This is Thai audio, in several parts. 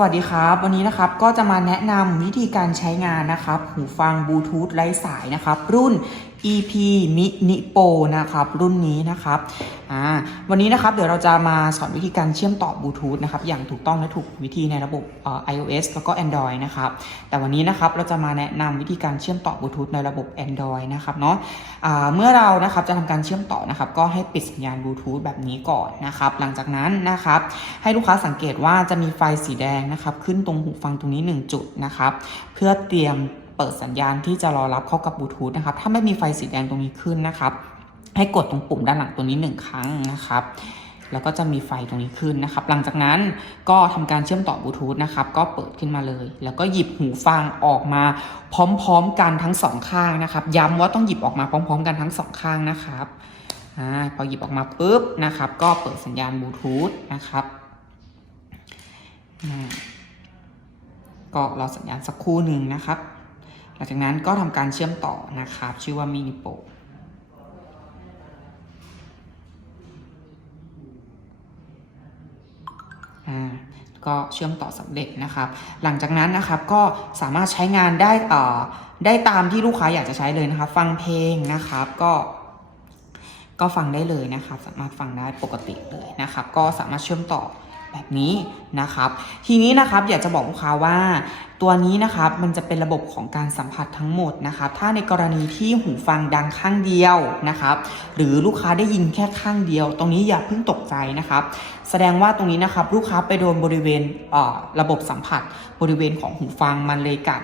วัสดีครับ วันนี้นะครับก็จะมาแนะนำวิธีการใช้งานนะครับ หูฟังบลูทูธไร้สายนะครับ รุ่น EP Mini Pro นะครับ รุ่นนี้นะครับอ่าวันนี้นะครับเดี๋ยวเราจะมาสอนวิธีการเชื่อมต่อบลูทูธนะครับอย่างถูกต้องและถูกวิธีในระบบเอ่อ iOS แล้วก็ Android นะครับแต่วันนี้นะครับเราจะมาแนะนำวิธีการเชื่อมต่อบลูทูธในระบบ Android นะครับเนาะอ่าเมื่อเรานะครับจะทำการเชื่อมต่อนะครับก็ให้ปิดสัญญาณบลูทูธแบบนี้ก่อนนะครับหลังจากนั้นนะครับให้ลูกค้าสังเกตว่าจะมีไฟสีแดงนะครับขึ้นตรงหูฟังตรงนี้ 1 จุดนะครับเพื่อเตรียม เปิดสัญญาณที่จะรอรับเข้ากับบลูทูธนะครับ ถ้าไม่มีไฟสีแดงตรงนี้ขึ้นนะครับ ให้กดตรงปุ่มด้านหลังตัวนี้ 1 ครั้งนะครับ แล้วก็จะมีไฟตรงนี้ขึ้นนะครับ หลังจากนั้นก็ทำการเชื่อมต่อบลูทูธนะครับ ก็เปิดขึ้นมาเลย แล้วก็หยิบหูฟังออกมาพร้อมๆกันทั้งสองข้างนะครับ ย้ำว่าต้องหยิบออกมาพร้อม ๆ กันทั้งสองข้างนะครับอ่าพอหยิบออกมาปุ๊บนะครับ ก็เปิดสัญญาณบลูทูธนะครับอ่าก็รอสัญญาณสักครู่หนึ่งนะครับ ลังจากนั้นก็ทำการเชื่อมต่อนะครับ ชื่อว่ามินิโปก็เชื่อมต่อสำเร็จนะครับ หลังจากนั้นนะครับก็สามารถใช้งานได้ต่อได้ตามที่ลูกค้าอยากจะใช้เลยนะครับ ฟังเพลงนะครับก็ก็ฟังได้เลยนะครับ สามารถฟังได้ปกติเลยนะครับ ก็สามารถเชื่อมต่อ แบบนี้นะครับ ทีนี้นะครับอยากจะบอกลูกค้าว่าตัวนี้นะครับมันจะเป็นระบบของการสัมผัสทั้งหมดนะครับ ถ้าในกรณีที่หูฟังดังข้างเดียวนะครับ หรือลูกค้าได้ยินแค่ข้างเดียว ตรงนี้อย่าเพิ่งตกใจนะครับ แสดงว่าตรงนี้นะครับลูกค้าไปโดนบริเวณเอ่อระบบสัมผัสบริเวณของหูฟังมันเลยกัด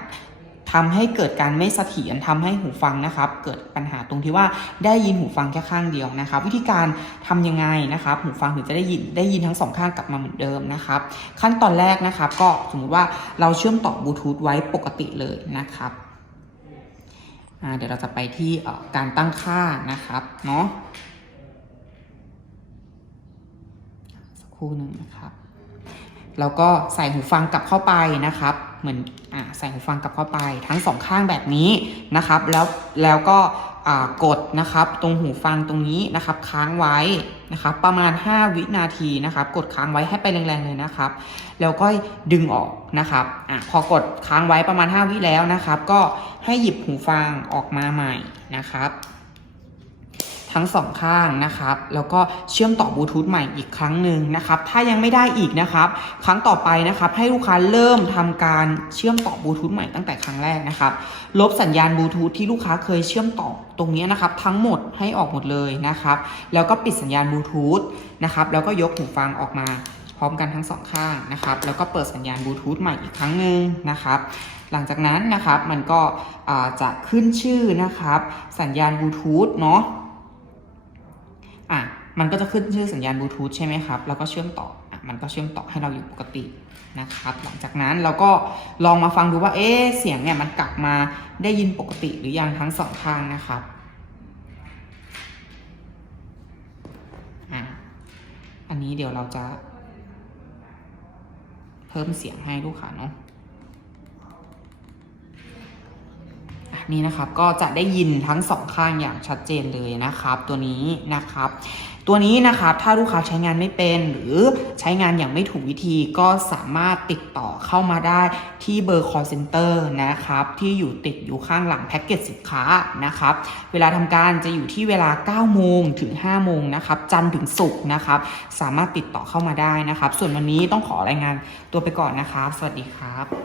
ทำให้เกิดการไม่เสถียรทำให้หูฟังนะครับ เกิดปัญหาตรงที่ว่าได้ยินหูฟังแค่ข้างเดียวนะครับ วิธีการทำยังไงนะครับ หูฟังถึงจะได้ยินได้ยินทั้งสองข้างกลับมาเหมือนเดิมนะครับ ขั้นตอนแรกนะครับ ก็สมมุติว่าเราเชื่อมต่อบลูทูธไว้ปกติเลยนะครับเดี๋ยวเราจะไปที่การตั้งค่านะครับเนาะสักครู่หนึ่งนะครับ แล้วก็ใส่หูฟังกลับเข้าไปนะครับ เหมือนอใส่หูฟังกลับเข้าไปทั้งสองข้างแบบนี้นะครับ แล้วแล้วก็กดนะครับตรงหูฟังตรงนี้นะครับค้างไว้นะครับประมาณ 5 วินาทีนะครับกดค้างไว้ให้ไปแรงๆเลยนะครับ แล้วก็ดึงออกนะครับอะพอกดค้างไว้ประมาณ 5 วิแล้วนะครับ ก็ให้หยิบหูฟังออกมาใหม่นะครับ ทั้งสองข้างนะครับ แล้วก็เชื่อมต่อบลูทูธใหม่อีกครั้งหนึ่งนะครับ ถ้ายังไม่ได้อีกนะครับ ครั้งต่อไปนะครับ ให้ลูกค้าเริ่มทำการเชื่อมต่อบลูทูธใหม่ตั้งแต่ครั้งแรกนะครับ ลบสัญญาณบลูทูธที่ลูกค้าเคยเชื่อมต่อตรงนี้นะครับ ทั้งหมดให้ออกหมดเลยนะครับ แล้วก็ปิดสัญญาณบลูทูธนะครับ แล้วก็ยกหูฟังออกมาพร้อมกันทั้งสองข้างนะครับ แล้วก็เปิดสัญญาณบลูทูธใหม่อีกครั้งหนึ่งนะครับ หลังจากนั้นนะครับมันก็จะขึ้นชื่อนะครับ สัญญาณบลูทูธเนาะ มันก็จะขึ้นชื่อสัญญาณบลูทูธใช่ไหมครับ แล้วก็เชื่อมต่ออะมันก็เชื่อมต่อให้เราอยู่ปกตินะครับ หลังจากนั้นเราก็ลองมาฟังดูว่า เอ๊เสียงเนี่ยมันกลับมาได้ยินปกติหรือยังทั้งสองข้างนะครับอะอันนี้เดี๋ยวเราจะเพิ่มเสียงให้ลูกค้าเนาะ นี่นะครับก็จะได้ยินทั้งสองข้างอย่างชัดเจนเลยนะครับ ตัวนี้นะครับ ตัวนี้นะครับถ้าลูกค้าใช้งานไม่เป็น หรือใช้งานอย่างไม่ถูกวิธีก็สามารถติดต่อเข้ามาได้ที่เบอร์ call center นะครับ ที่อยู่ติดอยู่ข้างหลังแพ็กเกจสินค้านะครับ เวลาทำการจะอยู่ที่เวลา 9 โมงถึง 5 โมงนะครับจันทร์ถึงศุกร์นะครับ สามารถติดต่อเข้ามาได้นะครับ ส่วนวันนี้ต้องขอรายงานตัวไปก่อนนะครับ สวัสดีครับ